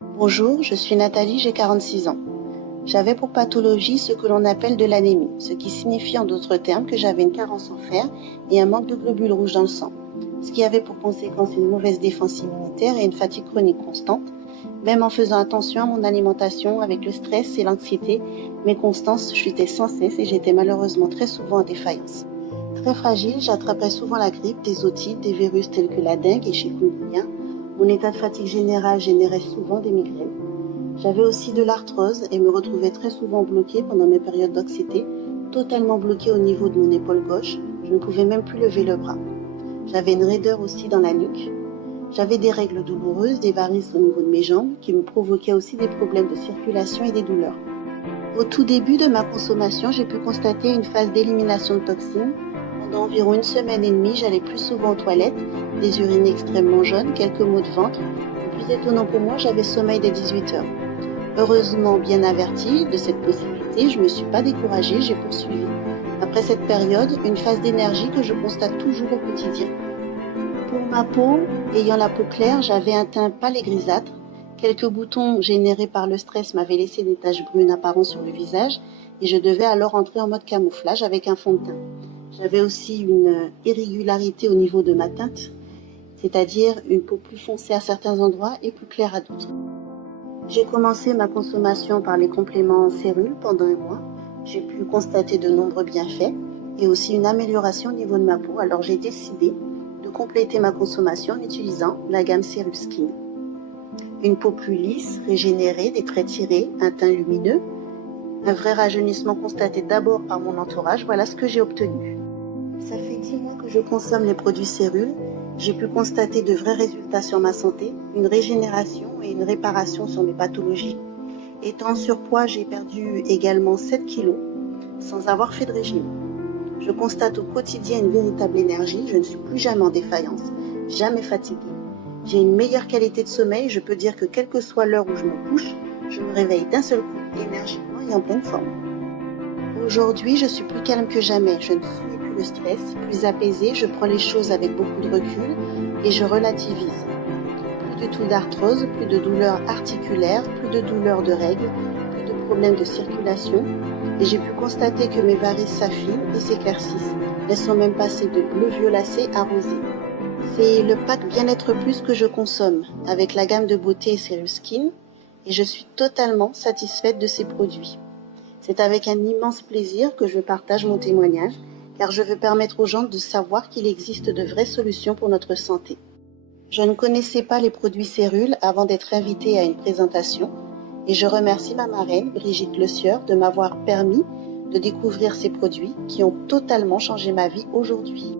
Bonjour, je suis Nathalie, j'ai 46 ans. J'avais pour pathologie ce que l'on appelle de l'anémie, ce qui signifie en d'autres termes que j'avais une carence en fer et un manque de globules rouges dans le sang, ce qui avait pour conséquence une mauvaise défense immunitaire et une fatigue chronique constante. Même en faisant attention à mon alimentation, avec le stress et l'anxiété, mes constances chutaient sans cesse et j'étais malheureusement très souvent en défaillance. Très fragile, j'attrapais souvent la grippe, des otites, des virus tels que la dengue et chikungunya. Mon état de fatigue générale générait souvent des migraines. J'avais aussi de l'arthrose et me retrouvais très souvent bloquée pendant mes périodes d'anxiété, totalement bloquée au niveau de mon épaule gauche. Je ne pouvais même plus lever le bras. J'avais une raideur aussi dans la nuque. J'avais des règles douloureuses, des varices au niveau de mes jambes qui me provoquaient aussi des problèmes de circulation et des douleurs. Au tout début de ma consommation, j'ai pu constater une phase d'élimination de toxines. Pendant environ 1 semaine et demie, j'allais plus souvent aux toilettes, des urines extrêmement jaunes, quelques maux de ventre. Le plus étonnant pour moi, j'avais sommeil dès 18 heures. Heureusement bien avertie de cette possibilité, je ne me suis pas découragée, j'ai poursuivi. Après cette période, une phase d'énergie que je constate toujours au quotidien. Pour ma peau, ayant la peau claire, j'avais un teint pâle et grisâtre. Quelques boutons générés par le stress m'avaient laissé des taches brunes apparentes sur le visage et je devais alors entrer en mode camouflage avec un fond de teint. J'avais aussi une irrégularité au niveau de ma teinte, c'est-à-dire une peau plus foncée à certains endroits et plus claire à d'autres. J'ai commencé ma consommation par les compléments en cellule pendant 1 mois. J'ai pu constater de nombreux bienfaits et aussi une amélioration au niveau de ma peau, alors j'ai décidé de compléter ma consommation en utilisant la gamme Cellule Skin. Une peau plus lisse, régénérée, des traits tirés, un teint lumineux, un vrai rajeunissement constaté d'abord par mon entourage, voilà ce que j'ai obtenu. Ça fait 10 mois que je consomme les produits Cellule. J'ai pu constater de vrais résultats sur ma santé, une régénération et une réparation sur mes pathologies. Étant en surpoids, j'ai perdu également 7 kilos sans avoir fait de régime. Je constate au quotidien une véritable énergie, je ne suis plus jamais en défaillance, jamais fatiguée. J'ai une meilleure qualité de sommeil, je peux dire que quelle que soit l'heure où je me couche, je me réveille d'un seul coup, énergiquement et en pleine forme. Aujourd'hui, je suis plus calme que jamais, je ne fuis plus le stress, plus apaisée, je prends les choses avec beaucoup de recul et je relativise. Plus du tout d'arthrose, plus de douleurs articulaires, plus de douleurs de règles, plus de problèmes de circulation. Et j'ai pu constater que mes varices s'affinent et s'éclaircissent. Elles sont même passées de bleu violacé à rosé. C'est le pack Bien-être Plus que je consomme, avec la gamme de beauté Cellule Skin, et je suis totalement satisfaite de ces produits. C'est avec un immense plaisir que je partage mon témoignage, car je veux permettre aux gens de savoir qu'il existe de vraies solutions pour notre santé. Je ne connaissais pas les produits Cellule avant d'être invitée à une présentation, et je remercie ma marraine, Brigitte Le Sieur, de m'avoir permis de découvrir ces produits qui ont totalement changé ma vie aujourd'hui.